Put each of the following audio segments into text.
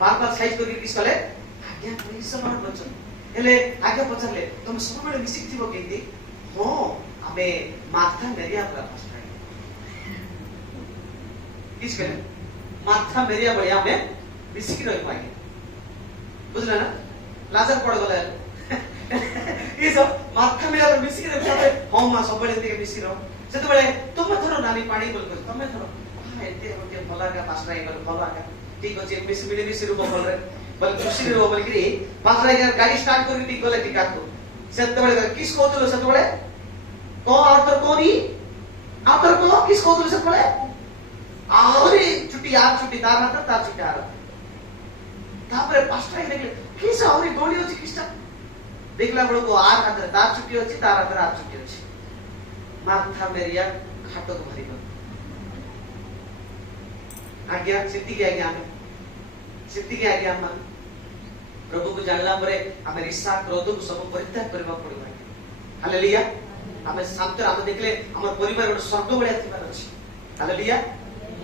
बार बार size करके किस कले आज्ञा करी समान वचन हेले आज्ञा पछारले तुम सब बेले मिसिक थिबो केंदी हो हमें माथा मेरिया पर पछाई किस कले माथा मेरिया बढ़िया में मिसिक रही पाएंगे बुझले ना लाजर पड़ गले ये सब माथा मेरिया पर मिसिक रही हम मा सब बेले के मिसिक रहो सेते बेले तुम थरो नानी पानी बोल कर तुम थरो एते होते भला का पास राई कर भला का ठीक अछि मिस मिले मिस रूप बोल रे बल खुशी रो बोल कि पास राई गाड़ी स्टार्ट कर ठीक गले ठीक आको सेते बेले किस कोतलो सेते बेले को आउटर कोनी आउटर को किस कोतलो सेते बेले आरे छुट्टी यार छुट्टी तार ना तार छुट्टी आर तापरे पास राई लगले किस आउरी गोली अछि किसटा देखला बड़ो को आर हाथ तार छुट्टी अछि तार हाथ आर छुट्टी अछि माथा मेरिया खाटो को भरी आज्ञा सिद्धि की आज्ञा में सिद्धि की आज्ञा में प्रभु को जानला परे हमें ईर्ष्या क्रोध को सब परित्याग करबा पड़िबा हालेलुया हमें शांति हम देखले हमर परिवार एक स्वर्ग बढिया थिबार अछि हालेलुया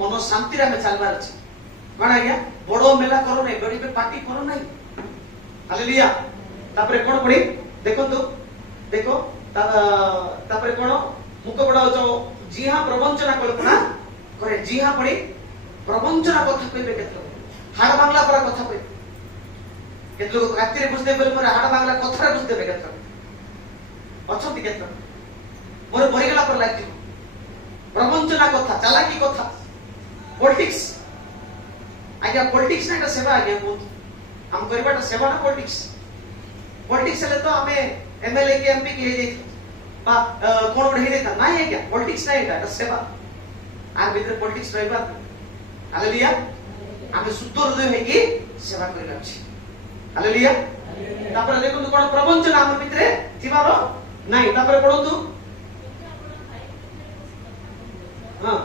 मन शांति रे हमें चलबार अछि कोन आज्ञा बड़ो मेला करो नै बड़ी पे पार्टी करो नै हालेलुया तापरे कोन पड़ी देखो तो देखो तापरे कोन मुख बड़ा जो जी हां प्रवंचना कल्पना करे जी हां पड़ी प्रवंचना कथा कहबे केतलो हाड़ बांगला पर कथा कहबे केतलो रात्रि रे बुझते बेल पर हाड़ बांगला कथा रे बुझते केतलो अछंती केतलो मोर परिगला पर लाग प्रवंचना कथा चालाकी कथा पॉलिटिक्स आज्ञा पॉलिटिक्स ना सेवा आज्ञा बहुत हम करबाटा सेवा ना पॉलिटिक्स पॉलिटिक्स ले तो हमें एमएलए के एमपी के हे बा कोन बढे देता नाही है क्या पॉलिटिक्स नाही एटा सेवा आ भीतर पॉलिटिक्स रहबा हालेलुया आमे शुद्ध हृदय है कि सेवा करबा छी हालेलुया तापर देखो कोन प्रवंचन हम भीतर थिबारो नाही तापर पढंतु हां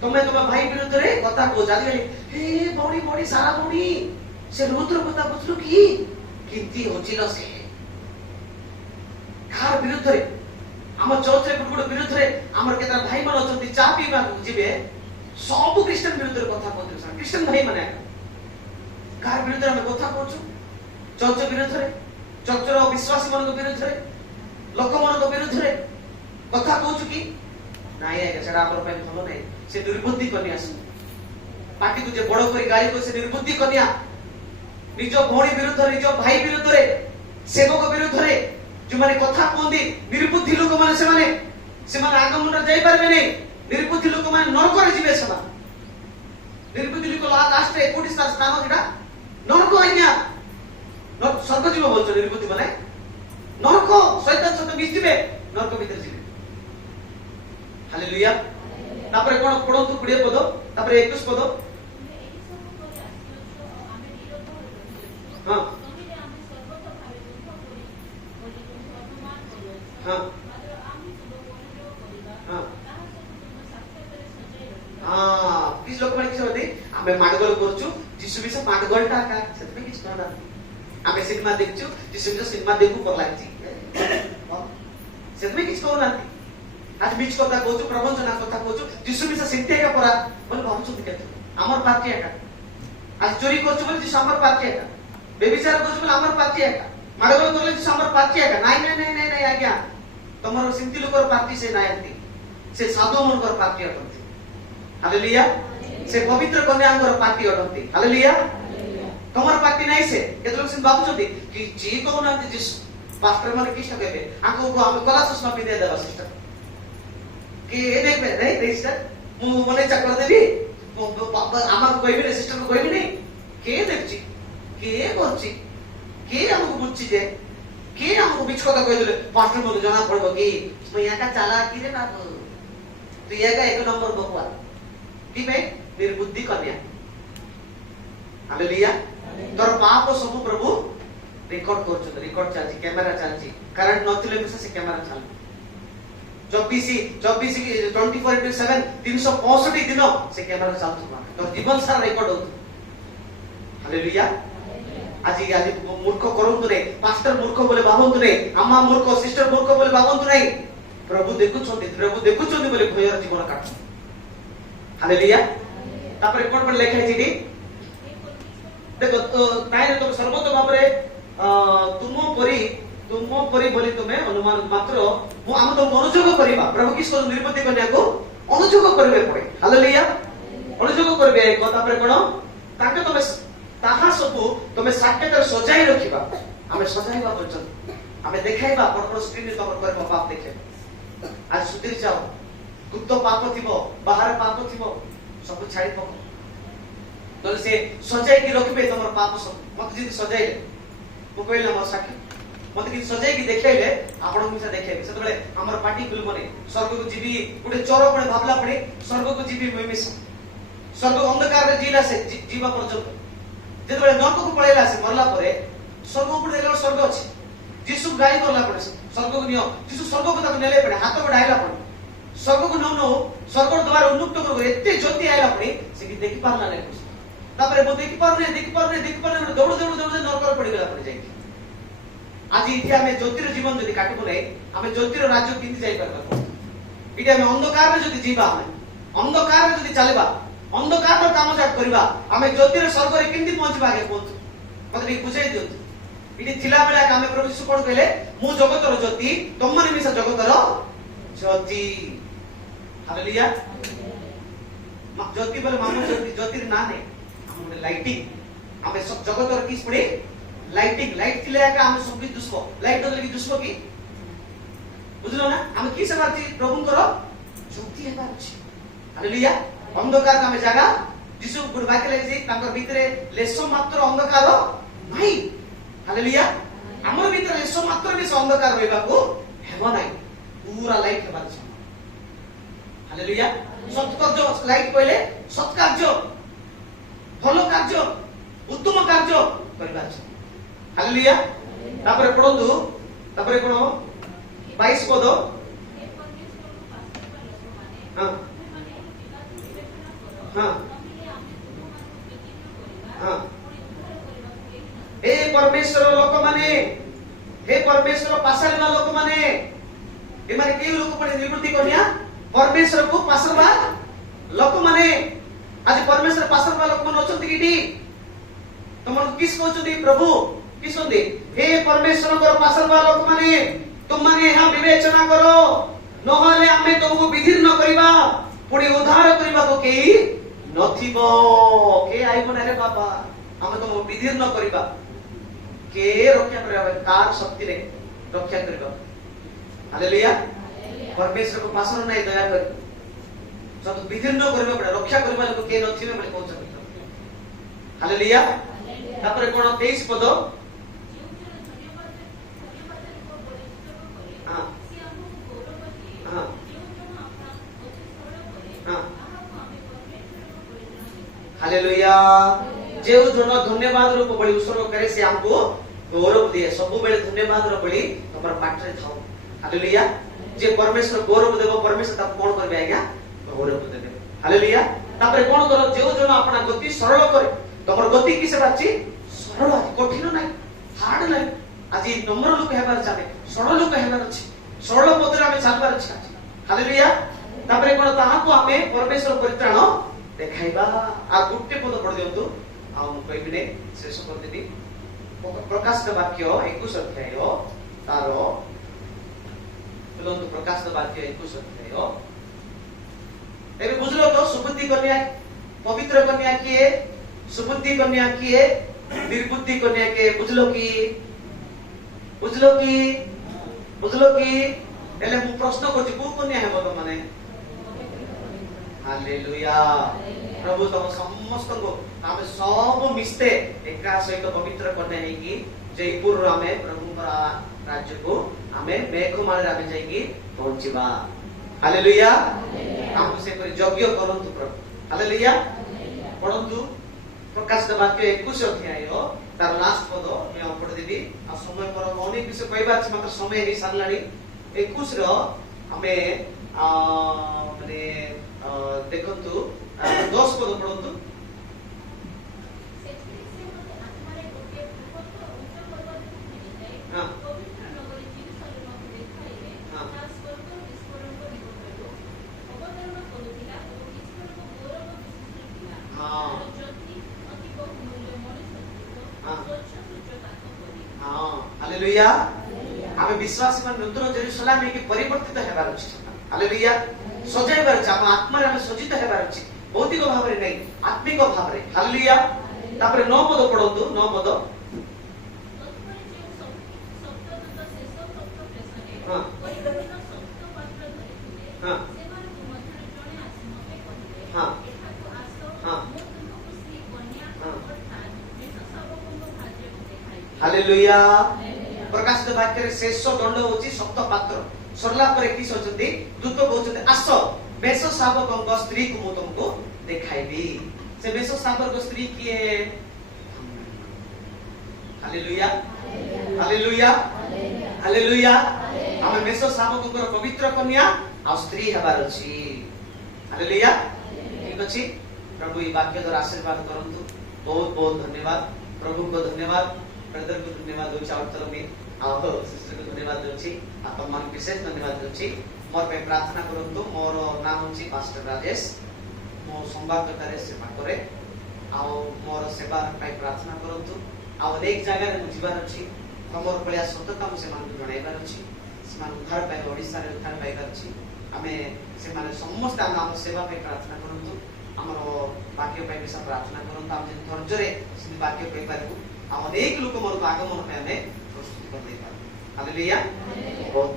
तुम भाई विरुद्ध रे कथा को जादी हे बड़ी बड़ी सारा बड़ी से रुद्र कथा बुझलु की किंती होचिलो से कार विरुद्ध रे हम चर्च रे गुड विरुद्ध रे हमर केता भाई मन अछंती चा पीबा जिबे सब क्रिश्चियन विरुद्ध रे कथा कहते क्रिश्चियन भाई माने कार विरुद्ध हम कथा कहछु चर्च विरुद्ध रे चर्च रो विश्वासी मन विरुद्ध रे लोक मन विरुद्ध रे कथा कहछु की नाही है सेडा हमर पे भलो नै से निर्बुद्धि कन्या पार्टी को जे बड़ करी गाली को से निर्बुद्धि कन्या निजो भौणी विरुद्ध निजो भाई विरुद्ध रे सेवक विरुद्ध रे जो माने कथा कोंदी निर्बुद्धि लोक माने से माने आगमन रे जाई परबे नै निर्बुद्धि लोक माने नरक रे जिवे समा निर्बुद्धि लोक लास्ट रे 21 स्थान जेटा नरक आज्ञा नरक स्वर्ग जीव बोलछ निर्बुद्धि माने नरक शैतान सहित मिशिबे नरक भीतर जिवे हालेलुया तापरे कोन पढंतु 20 पद तापरे 21 पद हां हां हां किस लोक माने किस होते हमें माडगोल करछु जिसु बिस माडगोलटा का सेते किछ कहना हमें सिनेमा देखछु जिसु बिस सिनेमा देखु पर लागछि सेते किछ कहना आज बीच कथा कहछु प्रवंचना कथा कहछु जिसु बिस सिनते का परा बोल भाबछु केते हमर पार्टी एका आज चोरी करछु बोल जिसु हमर पार्टी एका बेविचार करछु बोल हमर पार्टी एका माडगोल करले जिसु हमर पार्टी एका नाही आज्ञा तमरो सिंती लोकर पार्टी से नायंती से साधु मनकर पार्टी अटंती हालेलुया से पवित्र कन्यांकर पार्टी अटंती हालेलुया तमर पार्टी नाही से केते लोक सिन बाबू छथि कि जी कहना जिस पास्टर माने किछ कहबे आको को हम कला सुषमा विद्या देबा सिस्टर कि ए देखबे नहीं सिस्टर मु मने चक्कर देबी मु बाबा आमार कहबे सिस्टर को कहबी नहीं के देखछि के करछि के हमको बुझछि जे के हमको बीच कथा कह देले पास्टर को जाना पड़बो कि भैया का चालाकी रे ना तो ये का एक नंबर बकवा कि भाई निर्बुद्धि कन्या हालेलुया तोर पाप सब प्रभु रिकॉर्ड करछ रिकॉर्ड चलछि कैमरा चलछि करंट नथिले बिसे से कैमरा चल 24 24/7 365 दिन से कैमरा चलथुबा तो जीवन सारा रिकॉर्ड होत हालेलुया आज मूर्ख करंतु रे पास्टर मूर्ख बोले भाबंतु रे अम्मा मूर्ख सिस्टर मूर्ख बोले भाबंतु नै प्रभु देखुछन्ति बोले भयर जीवन काट हालेलुया तापर कोन पर लेखा है जी देखो तो ताइने तुम सर्वत भाबरे तुम परी बोली तुम्हें अनुमान मात्र मु आम तो मनोयोग करबा प्रभु की निर्पति कन्या को अनुयोग करबे पड़े हालेलुया अनुयोग करबे एक तापर कोन ताके तमे ताहा सबु तमे साकेतर सजाई रखिबा हमें सजाइबा पर्यंत हमें देखाइबा कोन स्क्रीन रे तमर करबा पाप देखे आज सुधीर जाओ गुप्त पाप थिबो बाहर पाप थिबो सब छाड़ी पको तो से सजाई की रखबे तमर पाप सब मत जदी सजाइले मु कहले हमर साखी मत कि सजाई की देखाइले आपण मिसा देखाइबे से तबले हमर पार्टी खुल बने स्वर्ग को जीवी गुटे चोर पड़े भाबला पड़े स्वर्ग को जीवी मिमिस स्वर्ग अंधकार रे जीला से जीवा पर्यंत जेतबे नरक को पळेला से मरला परे स्वर्ग को देला स्वर्ग अछि जीसु गाई मरला परे स्वर्ग को नियो जीसु स्वर्ग को तक नेले पड़े हाथ बढ़ाइला पड़े स्वर्ग को न स्वर्ग द्वार उन्मुक्त कर एते ज्योति आइला पड़े से कि देखि पारला नै तापरे मो देखि पारने दौड़ नरक पड़ी गला पड़े जाई आज इथे हमें ज्योतिर जीवन जदि काटबो नै हमें ज्योतिर राज्य किंति जाई परबा इथे हमें अंधकार रे जदि जीवा हमें अंधकार रे जदि चलबा अंधकार रो काम जाक करबा हमें ज्योतिर स्वर्ग रे किंति पहुंचबा के कोन मते नि बुझाई दियो इथे थिला बेला हमें प्रभु यीशु कोन कहले मु जगतर ज्योति तुम माने मिसा जगतर ज्योति हालेलुया ज्योति बोले मानो ज्योतिर ना नै हमने लाइटिंग हमें सब जगतर किस पड़े लाइटिंग लाइट थिले का हम सब दुष्को लाइट बदल की दुष्को की बुझलो ना हम की सवार थी प्रभु करो ज्योति हेबार अछि हालेलुया अंधकार का में जागा जिसु गुड बाके ले जे तांकर भीतरे लेसो मात्र अंधकार नाही हालेलुया हमर भीतरे लेसो मात्र भी अंधकार होइबा को हेबो नाही पूरा लाइट हेबार अछि हालेलुया सत्कार्य लाइट पहिले सत्कार्य भलो कार्य उत्तम कार्य करबा अछि हालेलुया तापरे पढंतु तापरे कोन 22 पद हां हां हां हे परमेश्वर लोक पासरवा लोक माने ए माने के लोक पडे निवृत्ति कन्या परमेश्वर को पासरवा लोक माने आज परमेश्वर पासरवा लोक मन अछंती किटी तुम किस कहउछथि प्रभु किस कहउछथि हे परमेश्वर को पासरवा लोक माने तुम माने यहां विवेचना करो नहले हमें तुमको विधीर्ण करिबा पुणी उद्धार करिबा तो केही नथिबो के आइबो ना रे बाबा हम तुमको विधीर्ण करिबा के रक्षा करिबा कार शक्ति रे रक्षा करिबा हालेलुया परमेश्वर को पासन नै दया कर सब विधीर्ण करिबा पड़े रक्षा करिबा लोक के नथिबे बोले कहउछ हालेलुया तापर कोन 23 पद हां हां हां हालेलुया जे जन धन्यवाद रूप बळी उत्सर्ग करे से हमको गौरव दिए सब बेले धन्यवाद रो बळी तमर पाठरे थाओ हालेलुया जे परमेश्वर गौरव देबो परमेश्वर ता कोन करबे आज्ञा गौरव देबे हालेलुया तापरे कोन करो जे जन अपना गति सरल करे तमर गति किसे बाची सरल कठिन नै हार्ड नै आज नम्र लोक हेबार चाहे सरल लोक हेबार अछि सरल पदरे हमें चालबार अछि हालेलुया तापरे कोन ताहा को हमें परमेश्वर परित्राण देखाइबा आ गुट्टे पद पढ दियंतु आ मु कहबि ने शेष कर देबी प्रकाशित वाक्य 21 अध्याय तारो बोलंतु प्रकाशित वाक्य 21 अध्याय एबे बुझलो तो सुबुद्धि कन्या पवित्र कन्या किए सुबुद्धि कन्या किए निर्बुद्धि कन्या के बुझलो की एले मु प्रश्न करछि को कन्या हेबो तो माने हालेलुया प्रभु तुम समस्त को हम सब मिस्ते एका सहित पवित्र कन्या है कि जयपुर हमें प्रभु राज्य को हमें मेघमाल रे जाई कि पहुंचीबा हालेलुया हम से पर यज्ञ करंतु प्रभु हालेलुया पढंतु प्रकाशित वाक्य 21 अध्याय तार लास्ट पद मैं पढ देबी आ समय पर अनेक विषय कहबा छ मात्र समय नै सारलानी 21 रो हमें माने देखंतु 10 पद पढंतु हां हालेलुया आमे विश्वासी मन नूतन जेरुसलाम के परिवर्तित हेबार अछि हालेलुया सजाइबार अछि हम आत्मा रे हम सजित हेबार अछि भौतिक भाव रे नहीं आत्मिक भाव रे हालेलुया तापर 9 पद पढंतु 9 पद हां हां हां हां हालेलुया प्रकाशित वाक्य रे शेष दंड होची सप्त पात्र सरला परे की सोचती दूत कहउछते आस बेस शावक स्त्री को मु तुमको देखाइबी से बेस शावक स्त्री किए हालेलुया हालेलुया हालेलुया हम बेस शावक पवित्र कन्या आ स्त्री हेबार अछि हालेलुया ठीक अछि प्रभु ई वाक्य द्वारा आशीर्वाद करंतु बहुत बहुत धन्यवाद प्रभु को धन्यवाद ब्रदर को धन्यवाद दोछि और तरफ में और सिस्टर को धन्यवाद दोछि आपन मन विशेष धन्यवाद दोछि मोर पे प्रार्थना करंतु मोर नाम होछि पास्टर राजेश मो संवाददाता रे सेवा करे आ मोर सेवा पे प्रार्थना करंतु आ अनेक जगह रे बुझिबार अछि हमर प्रयास सतता मु सेमान को जणाइबार अछि सेमान उद्धार पे ओडिसा रे उद्धार पाइबार अछि हमें सेमान समस्त नाम सेवा पे प्रार्थना करंतु हमर वाक्य पे विषय प्रार्थना करंतु हम जे धैर्य रे से वाक्य पे पारबु हम अनेक लोक मोर आगमन पे हमें प्रस्तुत कर दे पारबु हालेलुया बहुत